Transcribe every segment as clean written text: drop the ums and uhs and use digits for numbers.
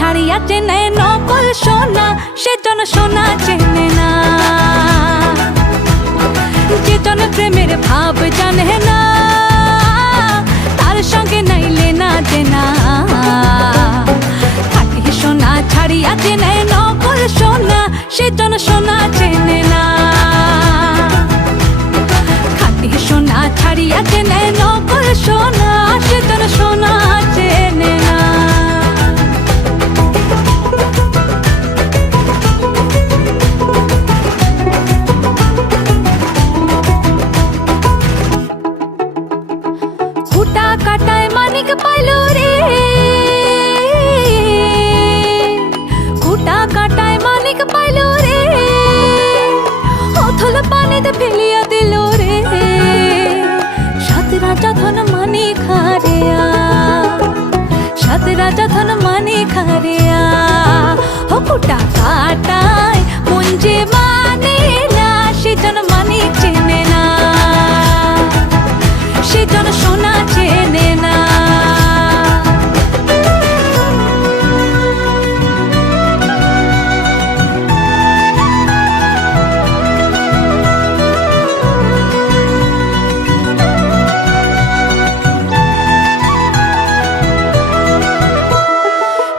ছাড়িয়া চেনে নকল সোনা, সেজন সোনা চেনে না। যেজন প্রেমের ভাব জানে না, তার সঙ্গে নাইলে না দেনা। খাঁটি সোনা ছাড়িয়া চেনে নকল সোনা, সেজন সোনা চেনে না। খাঁটি সোনা ছাড়িয়া চেনে নকল সোনা, সেজন সোনা চেনে না। খুঁটা কাটায় মানিক পাইল রে, খুঁটা কাটায় মানিক পাইল রে, অথল পানিতে ফেলিয়া দিল রে। সাত রাজা ধন মানিক হারিয়া, সাত রাজা ধন মানিক হারিয়া। ও খুঁটা কাটায় মন যে মানে না, সেজন মানিক চেনে না, সেজন সোনা চেনে না।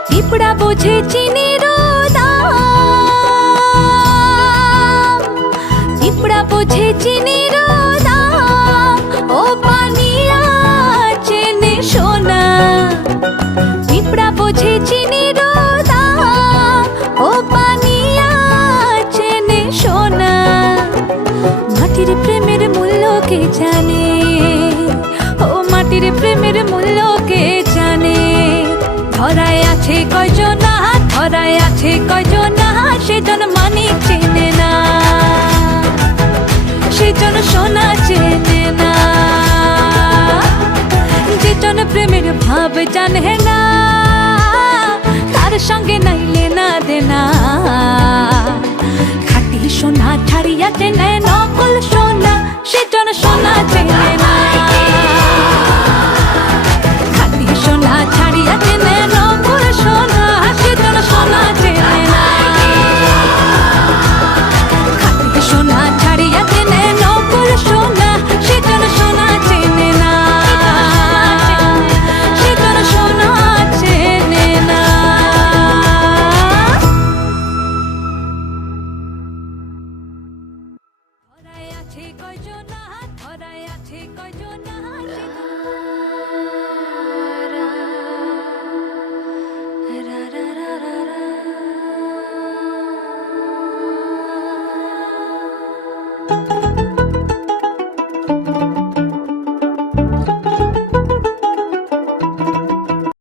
পিঁপড়া বোঝে চিনির দাম, পিঁপড়া বোঝে চিনির দাম, ও পানিয়া চেনে সোনা। পিঁপড়া বোঝে চিনির দাম, ও পানিয়া চেনে সোনা। মাটির প্রেমের মূল্য কে জানে, ও মাটির প্রেমের মূল্য কে জানে। ধরায় আছে কয়জনা, ধরায় আছে কয়জনা, সেজন মানিক চেনে না, সেজন সোনা চেনে না। যেজন প্রেমের ভাব জানে না, তার সঙ্গে নাইলে না দেনা। খাঁটি সোনা ছাড়িয়া চেনে নকল সোনা, সে